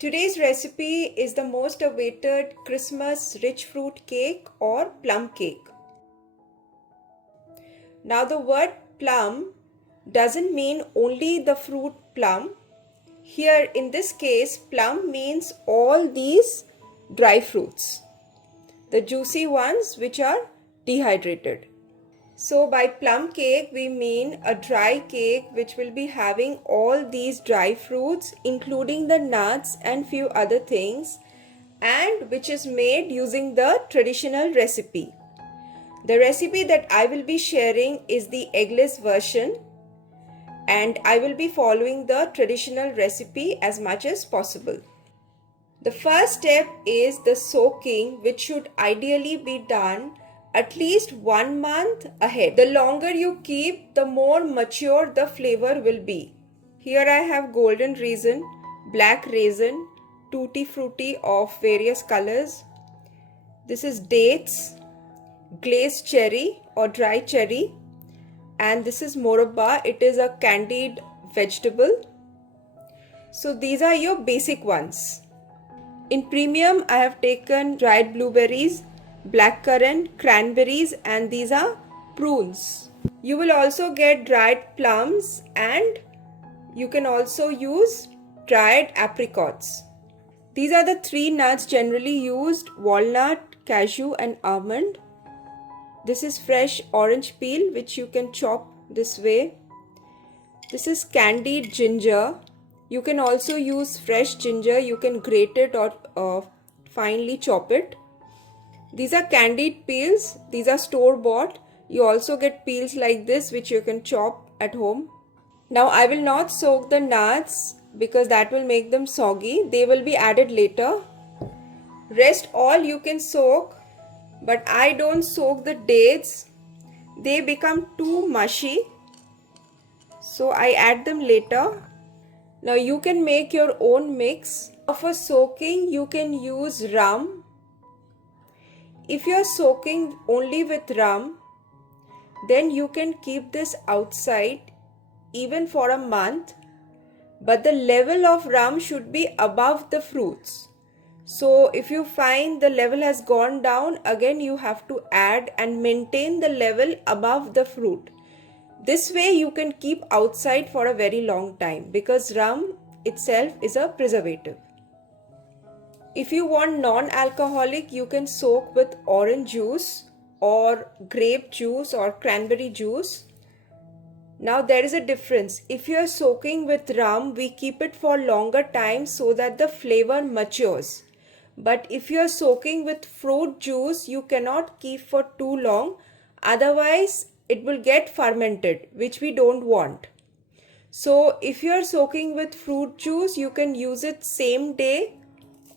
Today's recipe is the most awaited Christmas rich fruit cake or plum cake. Now the word plum doesn't mean only the fruit plum. Here in this case, plum means all these dry fruits, the juicy ones which are dehydrated. So by plum cake we mean a dry cake which will be having all these dry fruits including the nuts and few other things, and which is made using the traditional recipe. The recipe that I will be sharing is the eggless version, and I will be following the traditional recipe as much as possible. The first step is the soaking, which should ideally be done at least 1 month ahead. The longer you keep, the more mature the flavor will be. Here I have golden raisin, black raisin, tutti fruity of various colors. This is dates, glazed cherry or dry cherry, and this is Morabba. It is a candied vegetable. So these are your basic ones. In premium, I have taken dried blueberries, black currant, cranberries, and these are prunes. You will also get dried plums, and you can also use dried apricots. These are the 3 nuts generally used: walnut, Kaju, and almond. This is fresh orange peel which you can chop this way. This is candied ginger. You can also use fresh ginger. You can grate it or finely chop it. These are candied peels. These are store bought. You also get peels like this which you can chop at home. Now I will not soak the nuts because that will make them soggy. They will be added later. Rest all you can soak, but I don't soak the dates. They become too mushy, so I add them later. Now you can make your own mix. For soaking you can use rum. If you are soaking only with rum, then you can keep this outside even for a month, but the level of rum should be above the fruits. So if you find the level has gone down, again you have to add and maintain the level above the fruit. This way you can keep outside for a very long time because rum itself is a preservative. If you want non-alcoholic, you can soak with orange juice or grape juice or cranberry juice. Now there is a difference. If you are soaking with rum, we keep it for longer time so that the flavor matures. But if you are soaking with fruit juice, you cannot keep for too long. Otherwise, it will get fermented, which we don't want. So if you are soaking with fruit juice, you can use it same day,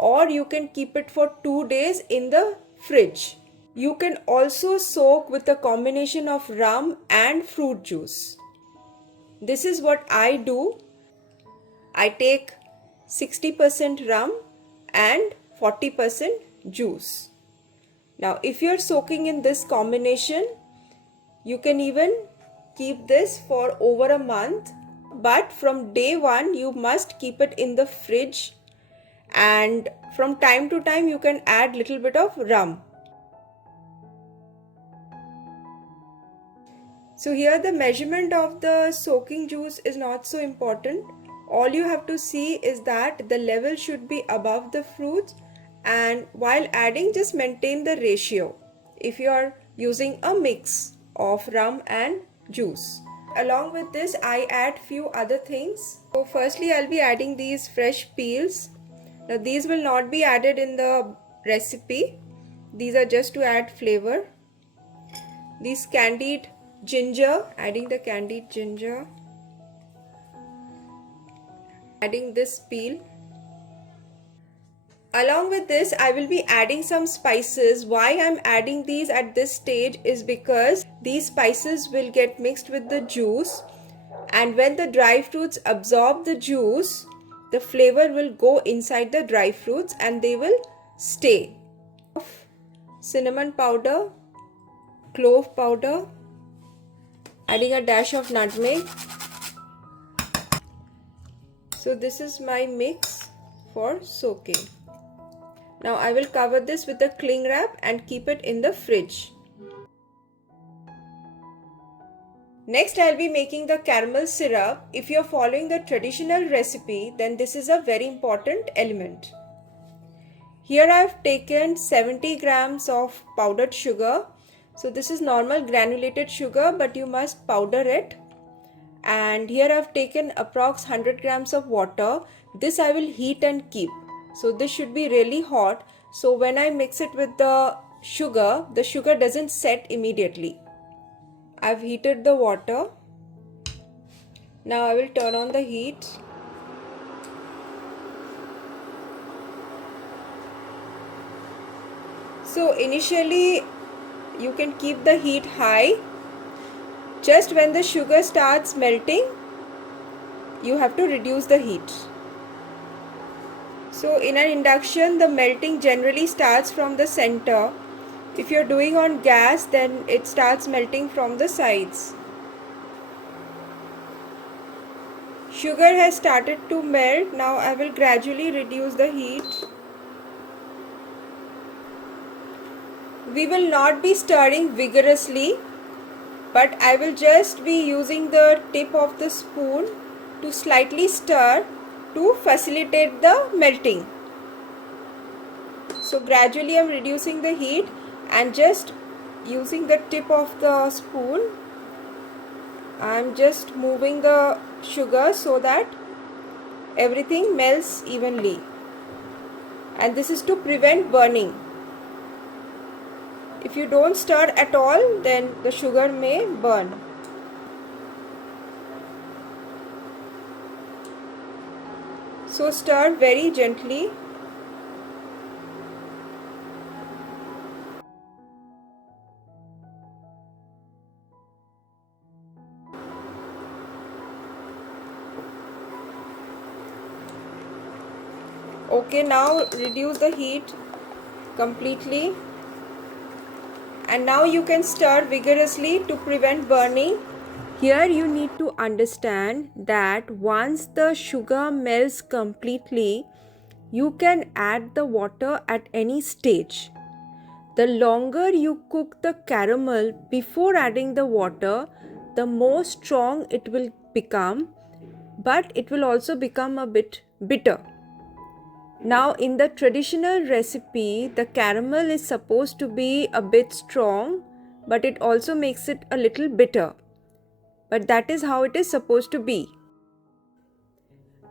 or you can keep it for 2 days in the fridge. You can also soak with a combination of rum and fruit juice. This is what I do. I take 60% rum and 40% juice. Now if you are soaking in this combination, you can even keep this for over a month, but from day 1 you must keep it in the fridge, and from time to time you can add little bit of rum. So here the measurement of the soaking juice is not so important. All you have to see is that the level should be above the fruits, and while adding just maintain the ratio if you are using a mix of rum and juice. Along with this I add few other things. So firstly I'll be adding these fresh peels. Now these will not be added in the recipe. These are just to add flavor. These candied ginger, adding the candied ginger. Adding this peel. Along with this I will be adding some spices. Why I'm adding these at this stage is because these spices will get mixed with the juice, and when the dry fruits absorb the juice, the flavor will go inside the dry fruits and they will stay. Cinnamon powder, clove powder, adding a dash of nutmeg. So this is my mix. for soaking. Now I will cover this with a cling wrap and keep it in the fridge. Next, I'll be making the caramel syrup. If you're following the traditional recipe, then this is a very important element. Here I've taken 70 grams of powdered sugar. So this is normal granulated sugar, but you must powder it. And here I've taken approx 100 grams of water. This I will heat and keep. So this should be really hot. So when I mix it with the sugar doesn't set immediately. I've heated the water. Now I will turn on the heat. So initially you can keep the heat high. Just when the sugar starts melting, you have to reduce the heat. So in an induction, the melting generally starts from the center. If you're doing on gas, then it starts melting from the sides. Sugar has started to melt. Now I will gradually reduce the heat. We will not be stirring vigorously, but I will just be using the tip of the spoon to slightly stir to facilitate the melting. So gradually I am reducing the heat and just using the tip of the spoon, I am just moving the sugar so that everything melts evenly, and this is to prevent burning. If you don't stir at all, then the sugar may burn. So stir very gently. Okay, now reduce the heat completely. And now you can stir vigorously to prevent burning. Here you need to understand that once the sugar melts completely, you can add the water at any stage. The longer you cook the caramel before adding the water, the more strong it will become, but it will also become a bit bitter. Now in the traditional recipe, the caramel is supposed to be a bit strong, but it also makes it a little bitter. But that is how it is supposed to be.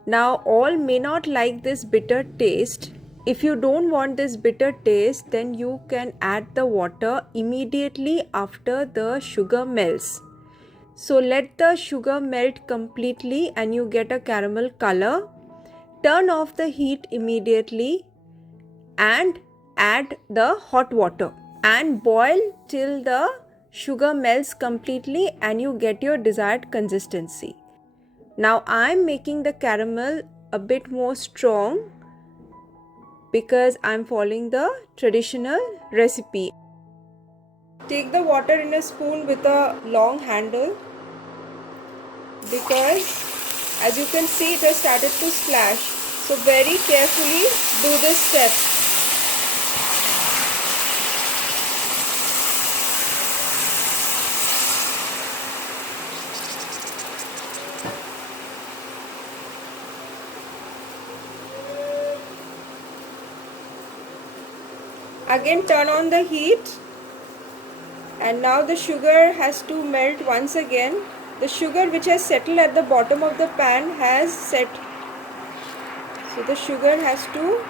Now all may not like this bitter taste. If you don't want this bitter taste, then you can add the water immediately after the sugar melts. So let the sugar melt completely and you get a caramel color. Turn off the heat immediately and add the hot water and boil till the sugar melts completely and you get your desired consistency. Now I am making the caramel a bit more strong because I am following the traditional recipe. Take the water in a spoon with a long handle, because as you can see it has started to splash. So very carefully do this step. Again turn on the heat, and now the sugar has to melt once again. The sugar which has settled at the bottom of the pan has set. So the sugar has to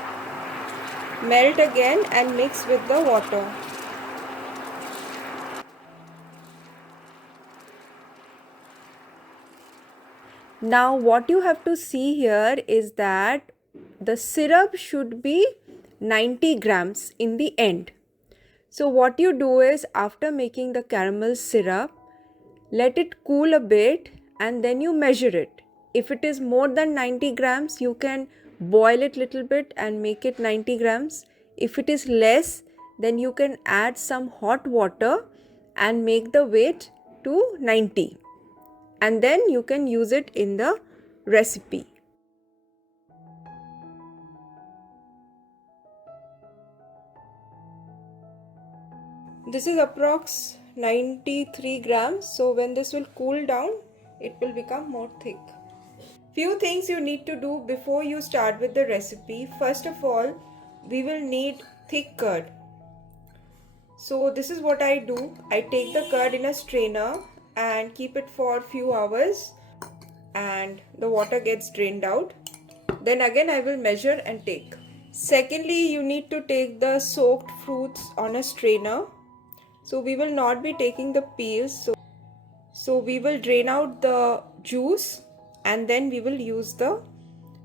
melt again and mix with the water. Now what you have to see here is that the syrup should be 90 grams in the end. So what you do is, after making the caramel syrup, let it cool a bit and then you measure it. If it is more than 90 grams, you can boil it little bit and make it 90 grams. If it is less, then you can add some hot water and make the weight to 90. And then you can use it in the recipe. This is approx 93 grams. So when this will cool down, it will become more thick. Few things you need to do before you start with the recipe. First of all, we will need thick curd. So this is what I do. I take the curd in a strainer and keep it for a few hours and the water gets drained out. Then again I will measure and take. Secondly, you need to take the soaked fruits on a strainer. So we will not be taking the peels. So we will drain out the juice and then we will use the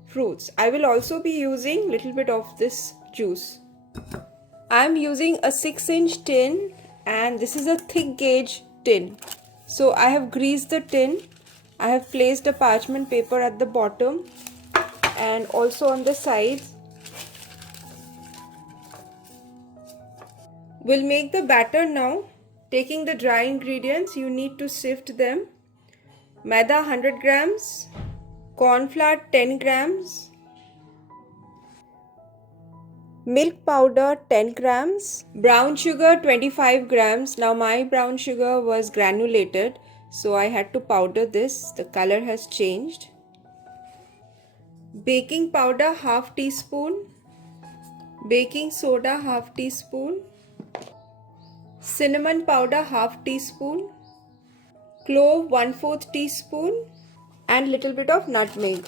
fruits. I will also be using little bit of this juice. I am using a 6-inch tin and this is a thick gauge tin. So I have greased the tin. I have placed a parchment paper at the bottom and also on the sides. We'll make the batter now. Taking the dry ingredients, you need to sift them. Maida 100 grams, cornflour 10 grams, milk powder 10 grams, brown sugar 25 grams. Now my brown sugar was granulated, so I had to powder this. The color has changed. Baking powder half teaspoon, baking soda half teaspoon, cinnamon powder half teaspoon, clove 1/4 teaspoon and little bit of nutmeg.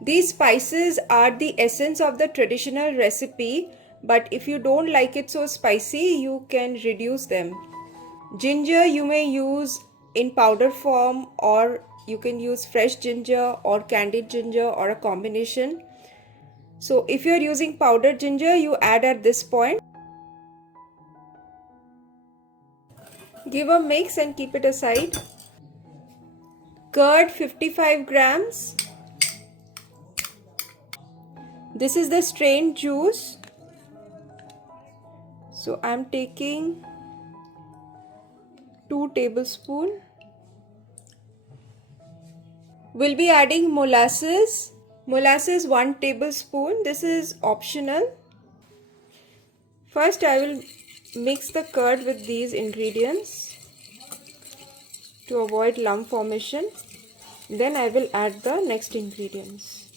These spices are the essence of the traditional recipe, but if you don't like it so spicy, you can reduce them. Ginger you may use in powder form, or you can use fresh ginger or candied ginger or a combination. So if you are using powdered ginger, you add at this point. Give a mix and keep it aside. Curd 55 grams. This is the strained juice. So I am taking 2 tablespoons. We'll be adding molasses. Molasses 1 tablespoon. This is optional. First I will mix the curd with these ingredients to avoid lump formation. Then I will add the next ingredients.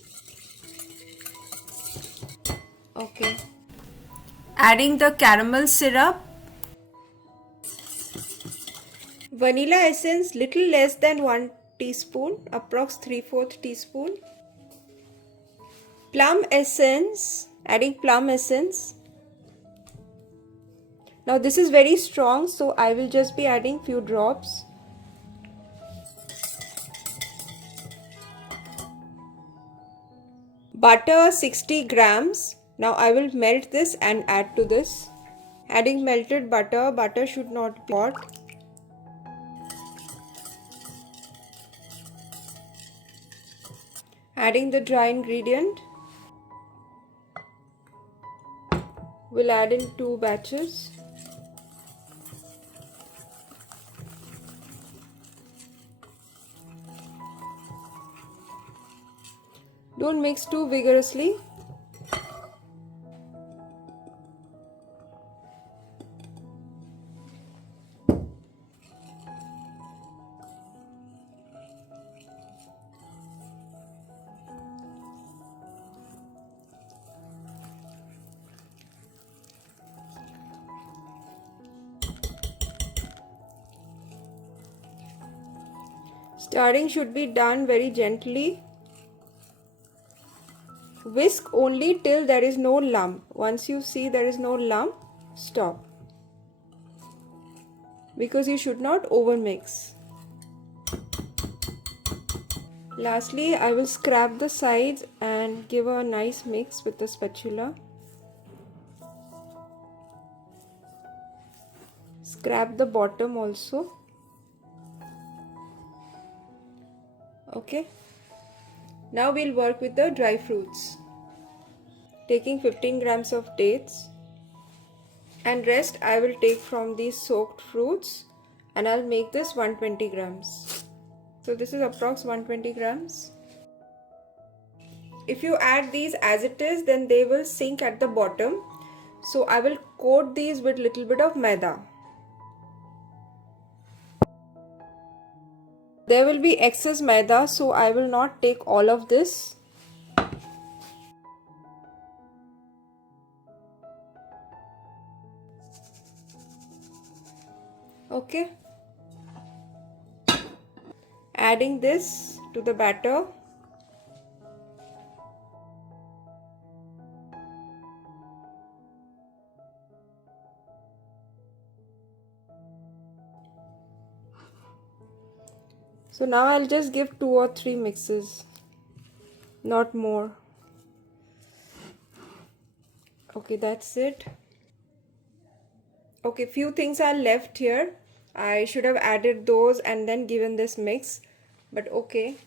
Okay. Adding the caramel syrup. Vanilla essence little less than 1 teaspoon, approx 3/4 teaspoon. Plum essence, adding plum essence. Now this is very strong, so I will just be adding few drops. Butter 60 grams. Now I will melt this and add to this. Adding melted butter. Butter should not be hot. Adding the dry ingredient. We'll add in 2 batches. Don't mix too vigorously. Stirring should be done very gently. Whisk only till there is no lump. Once you see there is no lump, stop. Because you should not overmix. Lastly, I will scrap the sides and give a nice mix with the spatula. Scrap the bottom also. Okay. Now we'll work with the dry fruits. Taking 15 grams of dates and rest I will take from these soaked fruits, and I'll make this 120 grams. So this is approx 120 grams. If you add these as it is, then they will sink at the bottom. So I will coat these with little bit of maida. There will be excess maida, so I will not take all of this. Okay. Adding this to the batter. So now I'll just give 2 or 3 mixes, not more. Okay, that's it. Okay, few things are left here. I should have added those and then given this mix, but okay.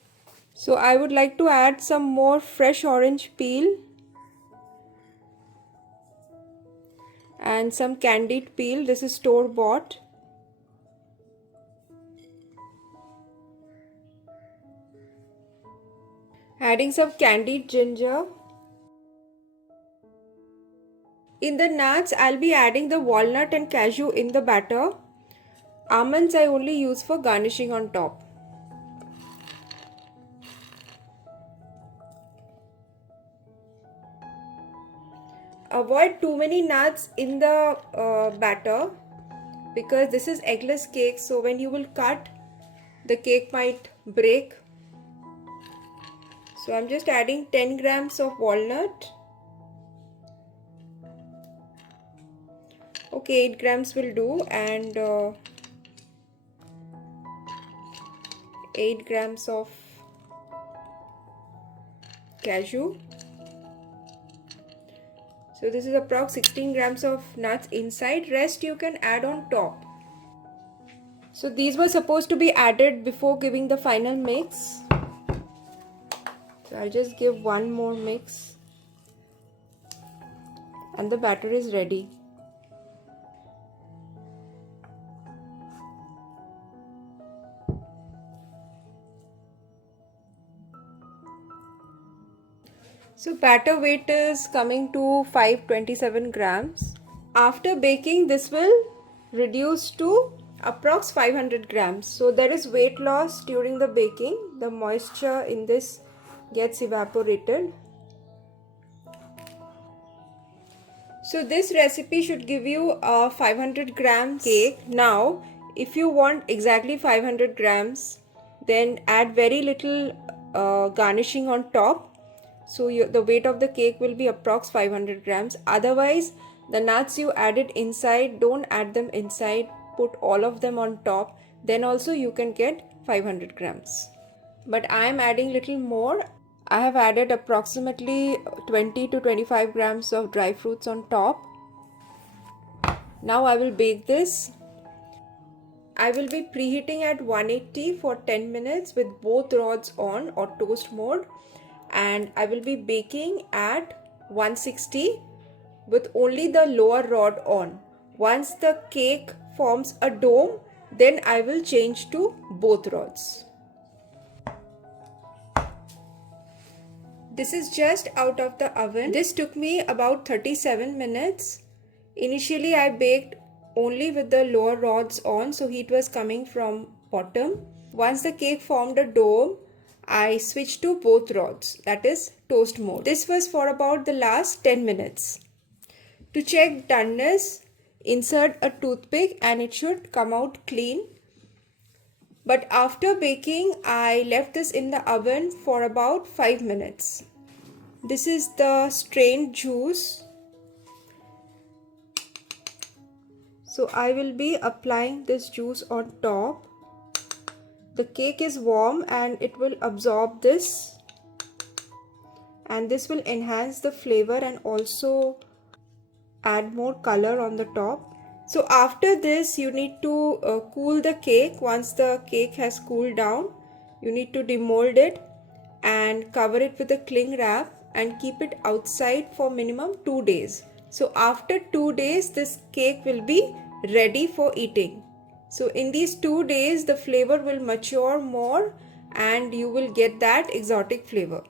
So I would like to add some more fresh orange peel and some candied peel. This is store bought. Adding some candied ginger. In the nuts, I'll be adding the walnut and cashew in the batter. Almonds I only use for garnishing on top. Avoid too many nuts in the batter because this is eggless cake, so when you will cut, the cake might break. So I'm just adding 10 grams of walnut. Okay, 8 grams will do, and 8 grams of cashew. So this is approx 16 grams of nuts inside. Rest you can add on top. So these were supposed to be added before giving the final mix. So I'll just give one more mix and the batter is ready. So batter weight is coming to 527 grams. After baking, this will reduce to approx 500 grams. So there is weight loss during the baking. The moisture in this gets evaporated. So this recipe should give you a 500 grams cake. Now, if you want exactly 500 grams, then add very little garnishing on top. So the weight of the cake will be approx 500 grams. Otherwise, the nuts you added inside, don't add them inside. Put all of them on top. Then also you can get 500 grams. But I am adding little more. I have added approximately 20 to 25 grams of dry fruits on top. Now I will bake this. I will be preheating at 180 for 10 minutes with both rods on or toast mode. And I will be baking at 160 with only the lower rod on. Once the cake forms a dome, then I will change to both rods. This is just out of the oven. This took me about 37 minutes. Initially I baked only with the lower rods on, so heat was coming from bottom. Once the cake formed a dome, I switched to both rods, that is toast mode. This was for about the last 10 minutes. To check doneness, insert a toothpick and it should come out clean. But after baking, I left this in the oven for about 5 minutes. This is the strained juice. So I will be applying this juice on top. The cake is warm and it will absorb this. And this will enhance the flavor and also add more color on the top. So after this, you need to cool the cake. Once the cake has cooled down, you need to demold it and cover it with a cling wrap and keep it outside for minimum 2 days. So after 2 days, this cake will be ready for eating. So in these 2 days, the flavor will mature more and you will get that exotic flavor.